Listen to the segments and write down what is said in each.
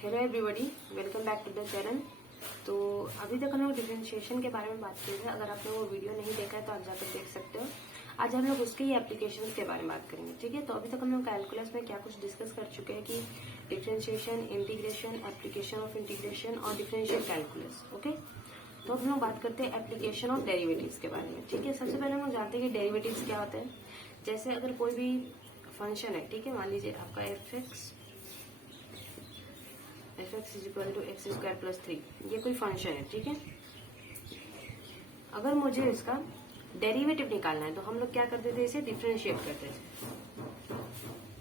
Hello everybody, welcome back to the channel. तो अभी तक हम लोग डिफरेंशिएशन के बारे में बात की है। अगर आपने वो वीडियो नहीं देखा है तो आप जाकर देख सकते हो। आज हम लोग उसके ही एप्लीकेशन के बारे में बात करेंगे, ठीक है। तो अभी तक हम लोग कैलकुलस में क्या कुछ डिस्कस कर चुके हैं कि differentiation, integration, application of integration और डिफरेंशियल कैलकुलस। ओके, तो अब हम लोग बात करते हैं एप्लीकेशन ऑफ डेरिवेटिव्स के बारे में, ठीक है। सबसे पहले हम लोग जानते हैं कि डेरिवेटिव्स क्या होते हैं। जैसे अगर कोई भी फंक्शन है, ठीक है, मान लीजिए आपका F X is equal to X square plus 3, ये कोई फंक्शन है, ठीक है। अगर मुझे इसका डेरिवेटिव निकालना है तो हम लोग क्या करते थे, इसे डिफरेंशिएट करते थे,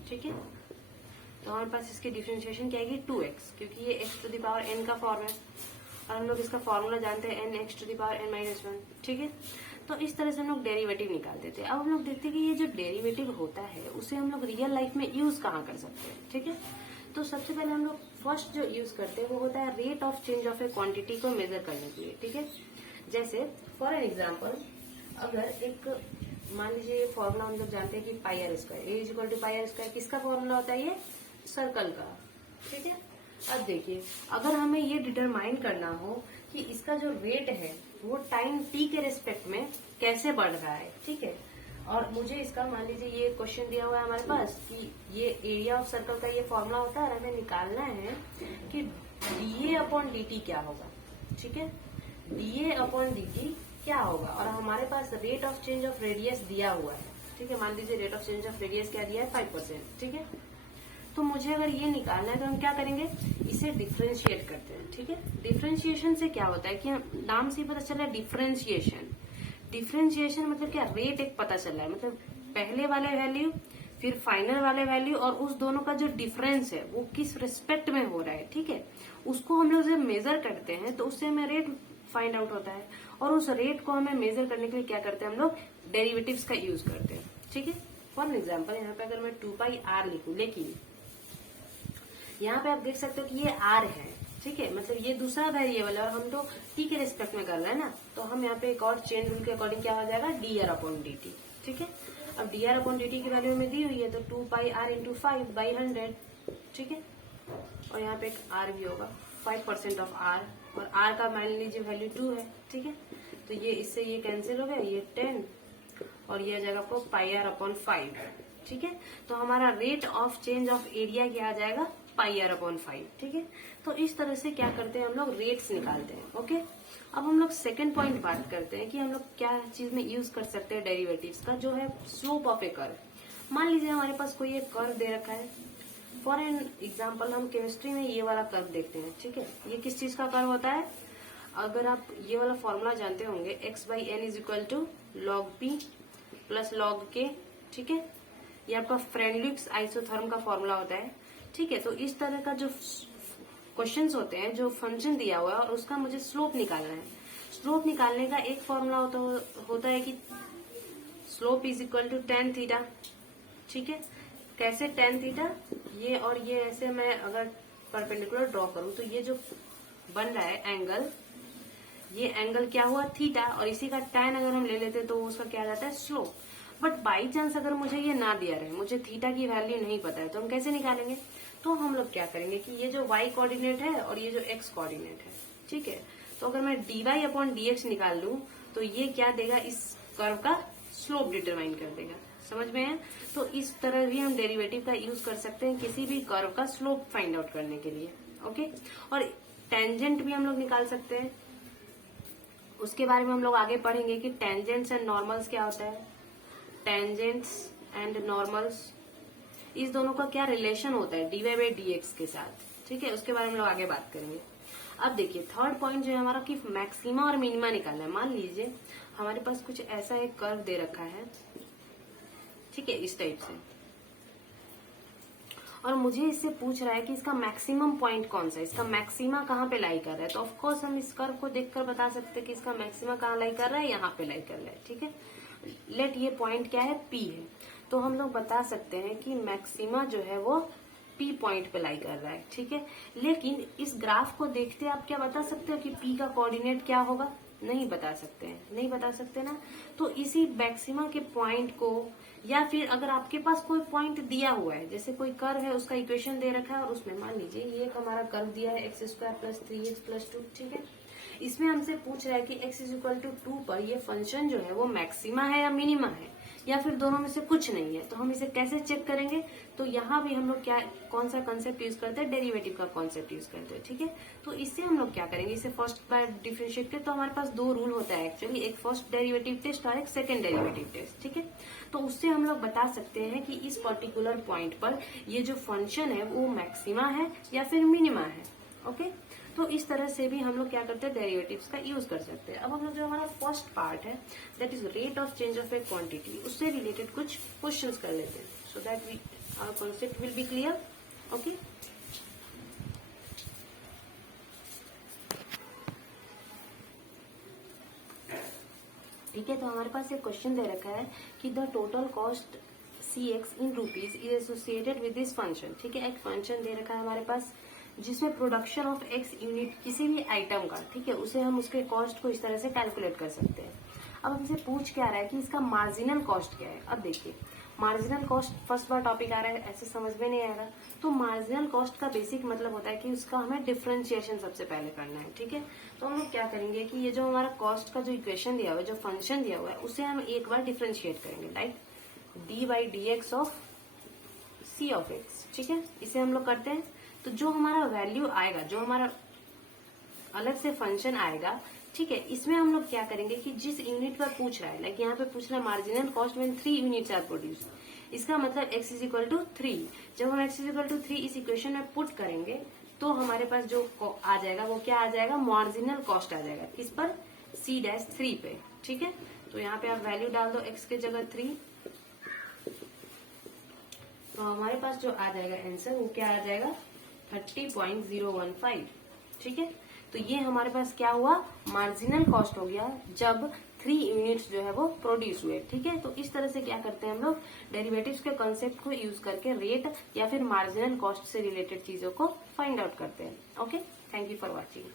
ठीक है। तो हमारे पास इसकी डिफरेंशिएशन क्या आएगी, 2x, क्योंकि ये x to the power n का फॉर्म है और हम लोग इसका फॉर्मूला जानते हैं n x to the power n minus 1, ठीक है। तो इस तरह से हम लोग डेरिवेटिव निकालते थे। अब हम लोग देखते हैं कि ये जो डेरिवेटिव होता है उसे हम लोग रियल लाइफ में यूज कहाँ कर सकते हैं, ठीक है। तो सबसे पहले हम लोग फर्स्ट जो यूज करते हैं वो होता है rate of change of a quantity को मेजर करने के लिए, ठीक है। जैसे फॉर एन एग्जांपल, अगर एक मान लीजिए फॉर्मूला हम लोग जानते हैं कि pi r square is equal to pi r square, किसका फॉर्मूला होता है, ये सर्कल का, ठीक है। अब देखिए, अगर हमें ये डिटरमाइन करना हो कि इसका जो रेट है वो टाइम टी के रेस्पेक्ट में कैसे बढ़ रहा है, ठीक है। और मुझे इसका मान लीजिए ये क्वेश्चन दिया हुआ है हमारे पास कि ये एरिया ऑफ सर्कल का ये फॉर्मूला होता है और हमें निकालना है कि डीए अपॉन dt क्या होगा, ठीक है। डीए अपॉन dt क्या होगा, और हमारे पास rate of change of radius दिया हुआ है, ठीक है। मान लीजिए rate of change of radius क्या दिया है, 5%, ठीक है। तो मुझे अगर ये निकालना है तो हम क्या करेंगे, इसे डिफरेंशिएट करते हैं, ठीक है। डिफरेंशिएशन से क्या होता है कि नाम से ही पता चला डिफरेंशिएशन। डिफरेंशिएशन मतलब क्या, रेट एक पता चल रहा है, मतलब पहले वाले वैल्यू फिर फाइनल वाले वैल्यू और उस दोनों का जो डिफरेंस है वो किस रिस्पेक्ट में हो रहा है, ठीक है। उसको हम लोग जब मेजर करते हैं तो उससे हमें रेट फाइंड आउट होता है, और उस रेट को हमें मेजर करने के लिए क्या करते हैं, हम लोग डेरिवेटिव्स का यूज करते हैं, ठीक है। फॉर एग्जाम्पल, यहाँ पे अगर मैं 2πr लिखूं, लेकिन यहाँ पे आप देख सकते हो कि ये r है, ठीक है, मतलब ये दूसरा वेरिएबल है और हम तो t के रिस्पेक्ट में कर रहे हैं ना, तो हम यहाँ पे एक और चेन रूल के अकॉर्डिंग क्या हो जाएगा, dr अपॉन dt, ठीक है। अब dr अपॉन dt की वैल्यू में दी हुई है तो 2πr इंटू 5/100, ठीक है। और यहाँ पे एक r भी होगा, 5% ऑफ r, और r का मान लीजिए वैल्यू 2 है, ठीक है। तो ये इससे ये कैंसिल हो गया, ये 10 और ये आ जाएगा आपको πr अपॉन 5, ठीक है। तो हमारा rate of change of area क्या आ जाएगा, πr अपॉन 5, ठीक है। तो इस तरह से क्या करते हैं, हम लोग रेट्स निकालते हैं, ओके। अब हम लोग सेकंड पॉइंट बात करते हैं कि हम लोग क्या चीज में यूज कर सकते हैं डेरिवेटिव्स का, जो है स्लोप ऑफ ए कर्व। मान लीजिए हमारे पास कोई एक कर्व दे रखा है, फॉर एन एग्जाम्पल हम केमिस्ट्री में ये वाला कर्व देखते हैं, ठीक है। ये किस चीज का कर्व होता है, अगर आप ये वाला फॉर्मूला जानते होंगे, x/n is equal to log p plus log k, ठीक है। ये आपका फ्रेंडलिक्स आइसोथर्म का फॉर्मूला होता है, ठीक है। तो इस तरह का जो क्वेश्चंस होते हैं, जो फंक्शन दिया हुआ है और उसका मुझे स्लोप निकालना है। स्लोप निकालने का एक फॉर्मूला होता है कि slope is equal to tan theta, ठीक है। कैसे tan थीटा, ये और ये ऐसे मैं अगर परपेंडिकुलर ड्रॉ करूं तो ये जो बन रहा है एंगल, ये एंगल क्या हुआ, थीटा, और इसी का tan अगर हम ले लेते तो उसका क्या आ जाता है, स्लोप। बट बाई चांस अगर मुझे ये ना दिया रहे, मुझे थीटा की वैल्यू नहीं पता है, तो हम कैसे निकालेंगे, तो हम लोग क्या करेंगे कि ये जो y कोऑर्डिनेट है और ये जो x कोऑर्डिनेट है, ठीक है। तो अगर मैं dy अपॉन dx निकाल लूं तो ये क्या देगा, इस कर्व का स्लोप डिटरमाइन कर देगा, समझ में है। तो इस तरह भी हम डेरिवेटिव का यूज कर सकते हैं किसी भी कर्व का स्लोप फाइंड आउट करने के लिए, ओके। और टेंजेंट भी हम लोग निकाल सकते हैं, उसके बारे में हम लोग आगे पढ़ेंगे कि टेंजेंट्स एंड नॉर्मल्स क्या होता है। टेंजेंट्स एंड नॉर्मल्स, इस दोनों का क्या रिलेशन होता है dy/dx के साथ, ठीक है, उसके बारे में हम लोग आगे बात करेंगे। अब देखिए थर्ड पॉइंट जो है हमारा कि मैक्सिमा और मिनिमा निकालना है। मान लीजिए हमारे पास कुछ ऐसा एक कर्व दे रखा है, ठीक है, इस टाइप से, और मुझे इससे पूछ रहा है कि इसका मैक्सिमम पॉइंट कौन सा है, इसका मैक्सिमा कहाँ पे लाई कर रहा है। तो ऑफकोर्स हम इस कर्व को देखकर बता सकते हैं कि इसका मैक्सिमा कहाँ लाई कर रहा है, यहाँ पे लाई कर रहा है, ठीक है। लेट ये पॉइंट क्या है, P है, तो हम लोग बता सकते हैं कि मैक्सिमा जो है वो P पॉइंट पे लाई कर रहा है, ठीक है। लेकिन इस ग्राफ को देखते आप क्या बता सकते हो कि P का कोऑर्डिनेट क्या होगा, नहीं बता सकते हैं, नहीं बता सकते ना। तो इसी मैक्सिमा के पॉइंट को या फिर अगर आपके पास कोई पॉइंट दिया हुआ है, जैसे कोई कर्व है उसका इक्वेशन दे रखा है और उसमें मान लीजिए ये एक हमारा कर्व दिया है x² + 3x + 2, ठीक है। इसमें हमसे पूछ रहा है कि x = 2 पर ये फंक्शन जो है वो मैक्सिमा है या मिनिमा है, या फिर दोनों में से कुछ नहीं है। तो हम इसे कैसे चेक करेंगे, तो यहाँ भी हम लोग क्या कौन सा कंसेप्ट यूज करते हैं, डेरिवेटिव का कॉन्सेप्ट यूज करते हैं, ठीक है। तो इससे हम लोग क्या करेंगे, इसे फर्स्ट बार डिफरेंशिएट करते तो हमारे पास दो रूल होता है एक्चुअली, एक फर्स्ट डेरिवेटिव टेस्ट और एक सेकेंड डेरिवेटिव टेस्ट, ठीक है। तो उससे हम लोग बता सकते हैं कि इस पर्टिकुलर पॉइंट पर ये जो फंक्शन है वो मैक्सिमा है या फिर मिनिमा है, ओके। तो इस तरह से भी हम लोग क्या करते हैं, डेरिवेटिव्स का यूज कर सकते हैं। अब हम लोग जो हमारा फर्स्ट पार्ट है that is rate of change of a quantity, उससे रिलेटेड कुछ क्वेश्चंस कर लेते हैं, so that we our concept will be clear, okay. ठीक है, तो हमारे पास एक क्वेश्चन दे रखा है कि the total cost CX in rupees is associated with this function, ठीक है। एक फंक्शन दे रखा है हमारे पास जिसमें प्रोडक्शन ऑफ X यूनिट किसी भी आइटम का, ठीक है, उसे हम उसके कॉस्ट को इस तरह से कैलकुलेट कर सकते हैं। अब हमसे पूछ क्या रहा है कि इसका मार्जिनल कॉस्ट क्या है। अब देखिए मार्जिनल कॉस्ट फर्स्ट बार टॉपिक आ रहा है, ऐसे समझ में नहीं आएगा। तो मार्जिनल कॉस्ट का बेसिक मतलब होता है कि उसका हमें डिफरेंशिएशन सबसे पहले करना है, ठीक है। तो हम लोग क्या करेंगे कि ये जो हमारा कॉस्ट का जो इक्वेशन दिया हुआ है, जो फंक्शन दिया हुआ है, उसे हम एक बार डिफरेंशिएट करेंगे, right, d/dx of c of x, ठीक है। इसे हम लोग करते हैं। तो जो हमारा वैल्यू आएगा, जो हमारा अलग से फंक्शन आएगा, ठीक है, इसमें हम लोग क्या करेंगे कि जिस यूनिट पर पूछ रहा है, लाइक यहाँ पे पूछ रहा है marginal cost when 3 units are produce, इसका मतलब x = 3। जब हम x = 3 इस इक्वेशन में पुट करेंगे तो हमारे पास जो आ जाएगा वो क्या आ जाएगा, मार्जिनल कॉस्ट आ जाएगा, किस पर, C-3 पे, ठीक है। तो यहाँ पे आप वैल्यू डाल दो x के जगह 3, तो हमारे पास जो आ जाएगा आंसर वो क्या आ जाएगा, 30.015, ठीक है। तो ये हमारे पास क्या हुआ, मार्जिनल कॉस्ट हो गया जब 3 यूनिट्स जो है वो प्रोड्यूस हुए, ठीक है। तो इस तरह से क्या करते हैं हम लोग, डेरिवेटिव्स के कॉन्सेप्ट को यूज करके रेट या फिर मार्जिनल कॉस्ट से रिलेटेड चीजों को फाइंड आउट करते हैं, okay. Thank you for watching.